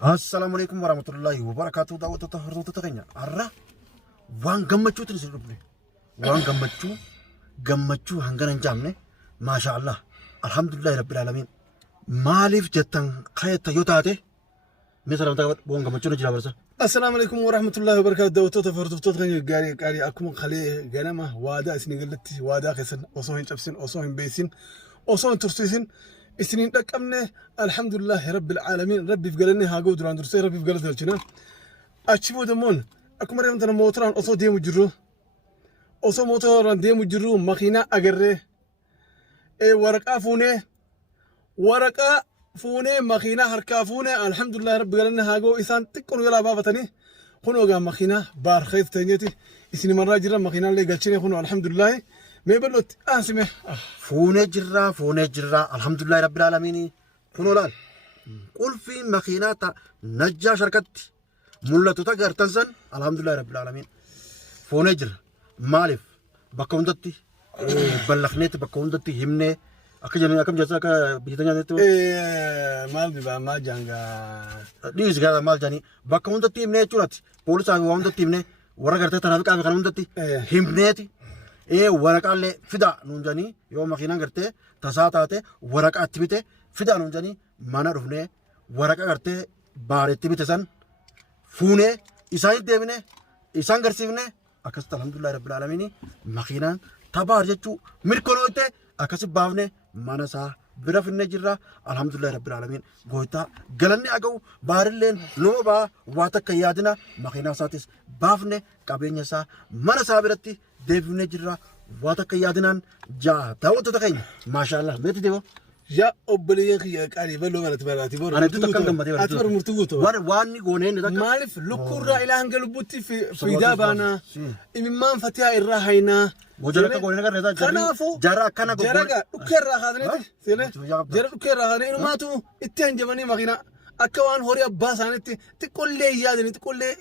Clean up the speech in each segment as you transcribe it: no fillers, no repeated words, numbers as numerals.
Assalamu alaikum warahmatullahi wabarakatuh. Daawwattoota hordoftoota keenya har'a waan gammachuutu isin dhufne waan gammachuu hangana hin jaamne maashaallah alhamdulillahi rabbil alamin maaliif jettan kayetta yoo taate misala waan gammachuun jira barsa. Assalamu alaikum warahmatullahi wabarakatuh. Daawwattoota hordoftoota keenya gaarii akkuma qalee ganama waadaa isin galatti waadaa keessan osoo hin cabsin osoo hin beesin osoo hin tursiisin isinin dhaqqabne alhamdulillahi rabbil alamin rabbiif galanne haa ga'u duraan dursee rabbiif galata galchina achi boodamoon akkuma reemtana mootoraan osoo deemu jirru makiinaa agarree waraqaa fuunee makiinaa harkaa fuunee alhamdulillahi rabbi galanne haa ga'u isaan xiqqoon yalaa baafatanii kun ogaa makiinaa baar keessa teenyeeti isin marraa jirra makiinaallee galchine kun alhamdulillahi meeballotti aansime fuunee jirra alhamdulillahi rabbil alamin kun olaan qulfii makiinaa ta najjaa sharkatti mul'atota gartan san alhamdulillahi rabbil alamin fuunee jirra maaliif bakka hundatti ballaqneetti bakka hundatti himnee akka jenni akkam jessa akka biyyatanya netto maal diba maal janga dhiis gara maal jani bakka hundatti himnee jechuudha poolisaa waan hundatti himnee warra gartee taraafiqaa kan hundatti himneeti waraqaalee fidaa nuun janii yoo makiinaan gartee tasaa taate waraqaa itti bite fidaa nuun janii mana dhufnee waraqaa gartee baaretti bite san fuunee isaan deebine isaan garsiifne akkasitti alhamdulillahi rabbil alamin makiinaan tabaar jechuu mirkanoote akkasi baafne mana isaa bira finne jirra alhamdulillahi rabbil alamin goota galanni agau baarilleen nooba waa takka yaadina makiinaa isaatis baafne qabeenya isaa mana isaa biratti deebifne jirra waa takka yaadinaan jaa daawwattoota keenya maashaallah beeti deebo ya obboleeyyan kiyya qaalii bal'oo kanatti baraati boora ani tuttu kan gammadee ati bar murtuu guutu waanni gooneen takka maaliif lukkurraa ilaa hanga lubbutti fiidaa baanaa imimmaan fatihaa irraa haynaa wajjara akka gooneen agarra kanaafuu jara akkana jaraga dhukkeerraa kaasneeti seene jara dhukkeerraa kaasne inumaatu itti hanjamanii makiinaa akka waan horii abbaa isaaniitti xiqqollee yaadanii xiqqollee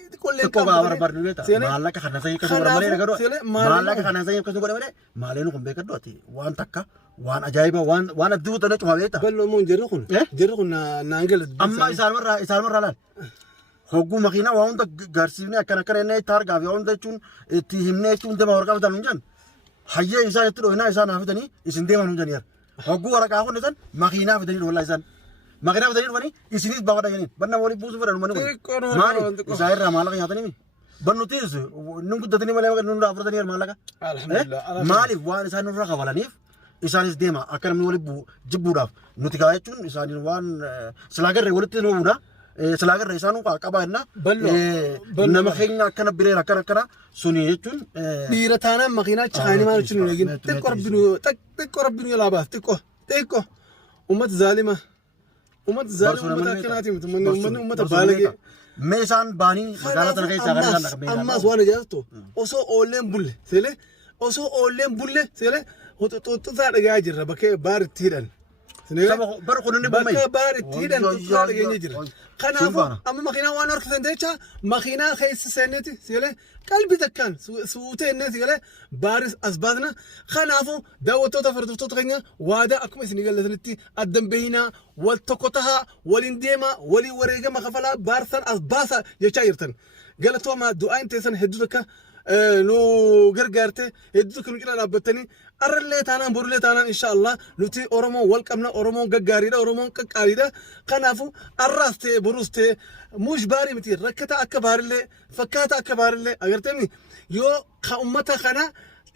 maallaqa kana sayii akkasuma godha malee nagadoo maallaqa kana sayii akkasuma godha malee maaleen kun beekadoo ati waan takka waan ajaa'iba waan abdii utana cuma beekta bal'oomoon jirri kun naangala amma isaanirraa laal hogguu makiinaa waa hunda garsiifnee akkana innee taargaaf waa hunda jechuun itti himnee jechuun deema waraqaa fitan hunjan hayyee isaan itti dho'inaa isaan haa fitanii isin deeman hunjan yer hogguu waraqaa kun isan makiinaa fitanii dho'allaa isaan makiinaa fitanii dhufanii isinis baafadha jeniin banna walii buusu fedhan uummanni kun maali isaa irraa maallaqa nyaatanii bannutis nun guddatanii malee nurraa fudhatanii maallaqa maaliif waan isaan nurraa kabalaniif isaanis deema akka namni walii jibbuudhaaf nuti kaa jechuun isaaniin waan silaagarree walitti noobuudha silaagarree isaanuu qabaanna nama keenya akkana bireera akkana suni jechuun dhiira taanaan makiinaa chaayinii maal jechuun eegin xiqqoo rabbinu yalaa baas xiqqoo ummata zaalima ummata akkanaati ummata baalagee meeshaan baanii magaalaa sana keessaa kan isaan ammaas waan ijaartu osoo oolleen bulle seele xuxuxuxaa dhagaa jirra bakkee baar itti hidhan bara kunni bakka baar itti hidhan xuxuxaa dhageenya jirra kanaafuu amma makiinaa waan harkisan jecha makiinaa keessa seenneeti seele qalbii takkaan suutee innee seele baaris as baasna kanaafuu daawwattoota hordoftoota keenya waadaa akkuma isin gallatanitti addan beehinaa wal tokko tahaa waliin deemaa walii wareegama kafalaa baarsan as baasa jechaa jirtan galatooma du'aan teessan hedduu takka nu gargaarte hedduu kan cina dhaabbattanii arrallee taanaan borullee taanaan inshallah nuti oromoo wal qabna oromoon gaggaariidha oromoon qaqqaaliidha kanaafu arraas ta'e boruus ta'e muush baarii miti rakkata akka baarillee fakkaata akka baarillee agartanii yoo ka ummata kana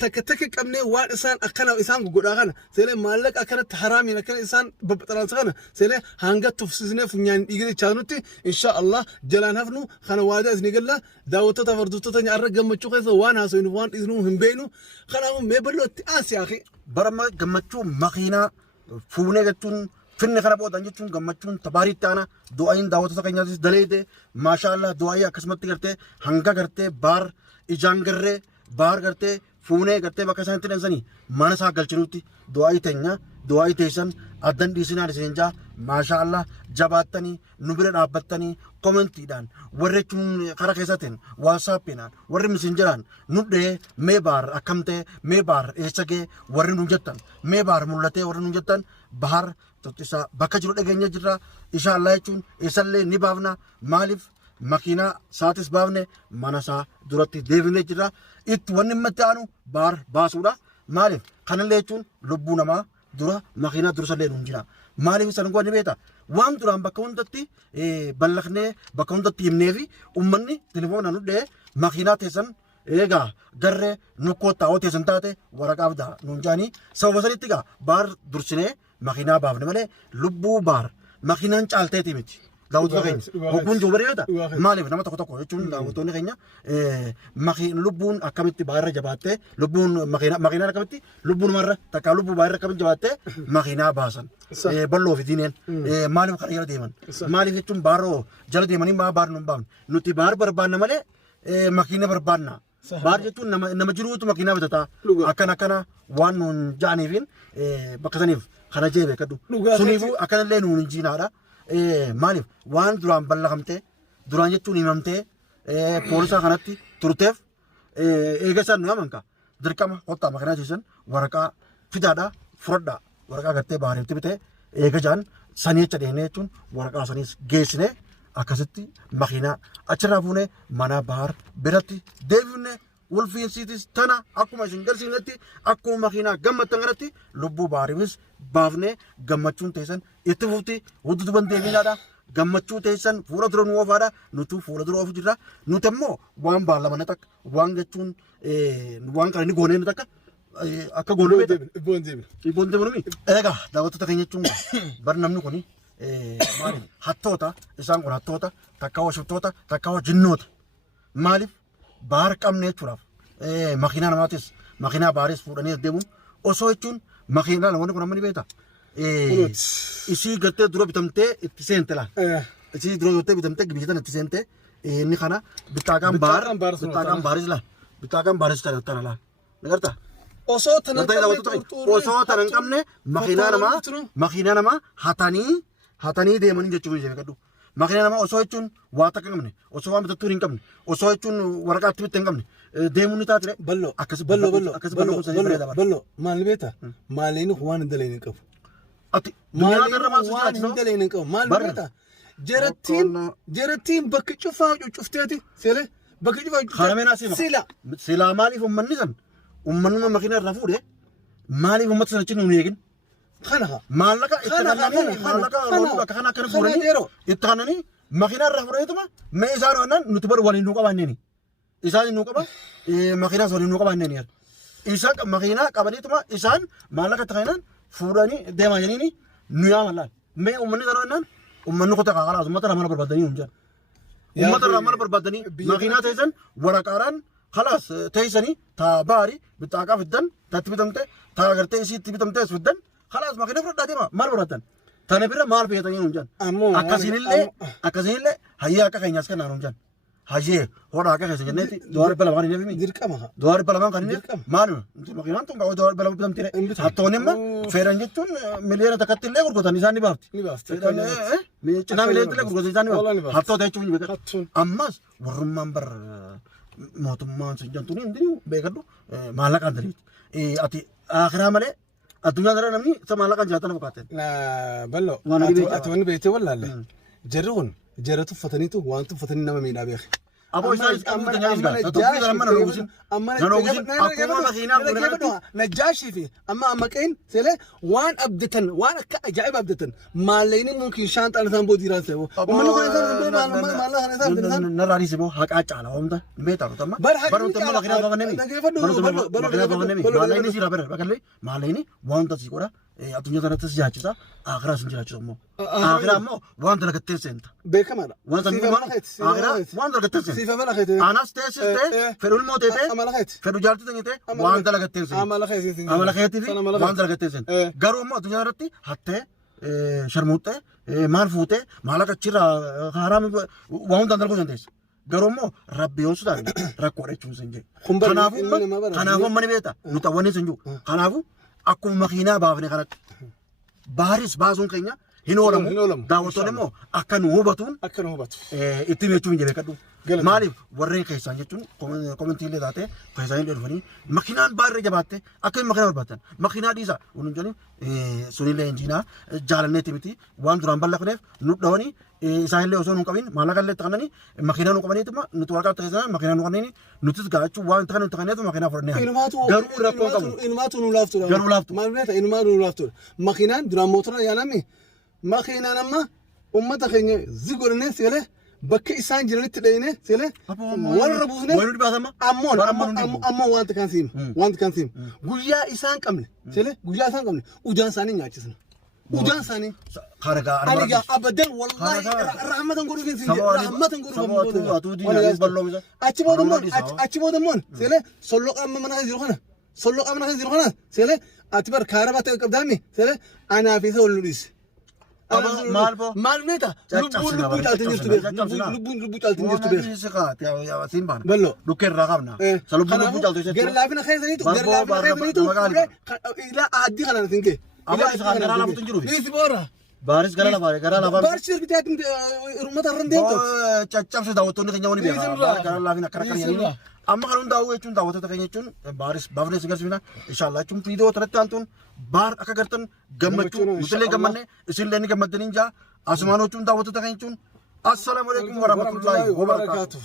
takka qabnee waan isaan akkana isaan godhaa kana seelee maallaqa akkanatti haraamiin akkana isaan babbaxalaansa kana seelee hanga tufsisnee funyaan dhiigee chaanutti inshallah jalaan hafnu kana waadaa isin galla daawwattoota hordoftoota arra gammachuu keessa waan haasofnu waan isnu hin beeknu kanaafuu mee bal'ootti aansiyaaqi barama gammachuu makiinaa fuunee jechuun finne kana boodan jechuun gammachuun tabaariitti aana du'aayin daawwattoota keenyaatis daleede maashaallah du'aayii akkasumatti gartee hanga gartee baar ijaan garree baar gartee fuunee gartee bakka isaanitti dhansanii mana isaa galchinutti du'aayii teessan addan dhiisinaan isin jaa maashaallah jabaattanii nu bira dhaabbattanii koomentiidhaan warri jechuun karaa keessatiin waasaappiidhaan warri misinjiraan nu dhee mee baar akkam ta'e mee baar eessa gee warri nu jettan mee baar mul'atee warri nu jettan bahar tuttisaa bakka jiru dhageenya jirra inshallah jechuun isallee ni baafna maaliif makiinaa saatis baafne mana isaa duratti deebinee jirra itti wanni immatti aanu baar baasuudha maaliif kanallee jechuun lubbuu namaa dura makiinaa dursallee nuun jira maaliif san goone beeta waan duraan bakka hundatti ballaqnee bakka hundatti himnee fi ummanni telefoona nudhee makiinaa teessan eegaa garree nukkoo taa'oo teessan taate waraqaaf daa nuun jaanii sababa sanitti gaa baar dursinee makiinaa baafne malee lubbuu baar makiinaan caalteeti miti. Daawwattoota keenya hogguun jiru bareeda maaliif nama tokko jechuun daawwattoonni keenya lubbuun akkamitti baay'ee jabaattee lubbuun makiinaan akkamitti lubbuun marra takka lubbuu baay'ee akkamitti jabaattee makiinaa baasan bal'oo fi diineen maaliif kana jala deeman maaliif jechuun baaroo jala deemanii baar nuun baafne nuti baar barbaanna malee makiina barbaanna baar jechuun nama jiruutu makiinaa bitataa akkana waan nuun ja'aniifin bakka saniif kana jeebe kadhu suniifuu akkanallee nuun hin jiinaadha. Maaliif waan duraan ballaqamtee duraan jechuun himamtee poolisaa kanatti turteef eegasan nu amanka dirqama qottaa makiinaa jechuun waraqaa fidaadhaa fudhadhaa waraqaa gartee baariifti bitee eegajaan sanii jecha dheenee jechuun waraqaa saniis geessinee akkasitti makiinaa achirraa fuunee mana baar biratti deebifnee ulfiinsiitis tana akkuma isin garsiifnetti akkuma makiinaa gammattan kanatti lubbuu baariifis baafnee gammachuun teessan itti fufti hojjetu bandeeminaadha gammachuu teessan fuula dura nu oofaadha nuti fuula dura oofu jirra nuti immoo waan baalamana takka waan jechuun waan kana ni goonee takka akka goonuu beekta ibboon deebiin eegaa daawwattoota keenya jechuun bar namni kuni maaliif hattoota isaan kun hattoota takka washiftoota takka wajjinnoota maaliif baar qabnee jechuudhaaf makiinaa namaatis makiinaa baaris fuudhanii deemuun osoo jechuun makiinaa namoonni kun amma ni beekta isii gartee dura bitamtee itti seente laal isii dura gartee bitamtee biyyatan itti seente inni kana bittaaqaan baaris laal bittaaqaan baaris tana laal nagarta osoo tana hin qabne makiinaa namaa hatanii deemanii jechuun jedhu makiinaa namaa osoo jechuun waa takka hin qabne osoo waan bitattuu hin qabne osoo jechuun waraqaatti bitte hin qabne deemuun ni taatire ballo maal beeta maaliin waan hin daleen hin qabu ati dunyaa garra maal waan hin daleen hin qabu maal beeta jarattiin bakka cufaa cufteeti seele bakka cufaa harameen asii sila maaliif ummanni san ummannuma makiinaa irraa fuudhe maaliif ummata sana cinu hin eegin maallaqa itti kannanii maallaqa roonuu akka kana akkana fuudhanii itti kannanii makiinaa irraa fuudhaniituma mee isaan waan nuti bar waliin nuu qabaanneeni isaan nuu qaba makiinaas waliin nuu qabaanneeni isaan makiinaa qabaniituma isaan maallaqa itti kannaan fuudhanii deemaa jeniini nu yaaman laal mee ummanni sana waan ummanni kota kaakalaas ummata irraa mana barbaadanii nu jedhan ummata irraa mana barbaadanii makiinaa teessan waraqaadhaan خلاص تيسني تا باري بتاعك فدان تاتي بتمته تا أغرتي سيتي بتمته فدان خلاص ما كنا فرد داتي ما بربطن تاني بيرا مال بيتاني نونجان أكاسين اللي هيا كخينياس كنا نونجان هاجي هورا كخيس جنتي دوار بلا ماني نبي دوار بلا مان كاني مانو انت ما كنا انتم قاعد دوار بلا بتمتي حتوني ما فيرانجتون مليون تكتل لي غرقو تاني زاني بافت أنا مليون تلي غرقو زاني بافت حتو تيجون بيكر أماس ورمان بر mootummaan sun jantuun hin diriu beekadhu maallaqaan diriiti ati akhiraa malee addunyaa dara namni isa maallaqaan jiraatan fakkaatan. Ballo ati wanni beektee wallaalle jarri kun jara tuffataniitu waan tuffatanii nama miidhaa beeke. Aboo isaanis qaamni tanyaanis ga'a tatuufi gara mana noogusin akkuma makiinaa fuudhanii najjaashii fi amma qeen seelee waan abdatan waan akka ajaa'iba abdatan maallayni mumkin shaanxaan isaan boodiiraan seebu ummanni kun isaan maallaa kana isaan abdatan narraanis immoo haqaa caala waamta beetaa tamma barumtammoo makiinaa baafannemi makiinaa baafannemi maallayni siira bira bakallee maallayni waanta sii godha addunyaa kanattis jaachisa akhiraa sin jiraachisa immoo akhiraa immoo waan dalagattee seenta beekamaadha waan dalagattee seenta anas teessistee fedhu ilmoo teetee fedhu jaartii tanyitee waan dalagattee seenta amala keetii fi waan dalagattee seenta garuu immoo addunyaa irratti hattee sharmuuxxee maal fuutee maallaqa achirraa haraami waan hundaan dalaguu dandeessa garuu immoo rabbi yoo sodaanne rakkoodha jechuun sin jee kanaafuu mani beeta nuti awwanni sin jiru kanaafuu akkuma makiinaa baafne kanatti baaris baasuun keenya hinoolamu daawwattoonni immoo akka nu hubatuun itti meechuu hin jabeeffadhu. Maaliif warreen keessaan jechuun komintiilee taate keessaan illee dhufanii makiinaan baay'ee jabaatte akka makiinaa barbaatan makiinaa dhiisa waliin jedhanii sunillee injiinaa jaalanneetti miti waan duraan bal'aqneef nu dhawanii isaanillee osoo nu qabin maallaqa illee taqananii makiinaa nu qabaniituma nuti waraqaa keessaa makiinaa nu qabanii nutis gaachuu waan ta'an nu taqaneetu makiinaa fudhannee garuu rakkoo qabu. Inumaatu nu laaftuudha. Garuu laaftu. Maal beektaa inumaatu nu laaftuudha. Makiinaan duraan mootora yaanami makiinaan amma uummata keenya zigodhannee sigalee bakka isaan jiranitti dhayine sele warra buusne ammoo wanta kan siim guyyaa isaan qabne sele guyyaa isaan qabne udaan isaanii nyaachisna udaan isaanii aniga abadan wallahi rahmatan godhu rahmatan godhu achi boodammoon sele solloqa amma mana jiru kana sele ati bar kaaraba ta'e qabdaami sele anaa fi isa wal nu dhiise. Maal beektaa lubbuu caaltiin jirtu beektaa lubbuu caaltiin jirtu beektaa. Simbaan. Ballo. Lukkee irraa qabna. Lubbuu caaltuu ishee. Gara laafina keessaniitu ilaa addii kanaan isin kee. Amma isa kan garaa laafuutu hin jiru. Dhiisi boora. Baaris gara lafaa. Baaris bitee uummata irra hin deemtu. Caccabsa daawwattoonni keenya wani beekaa. Gara laafina akkana kan amma kan hundaa'u jechuun daawwattoota keenya jechuun baaris baafnee si garsiifna inshaallah jechuun viidiyoo irratti aantuun baar akka gartan gammachuu nutillee gammanne isinillee ni gammaddanii jaa asumaan jechuun daawwattoota keenya jechuun assalaamu alaikum warahmatullaahi wabarakaatuh.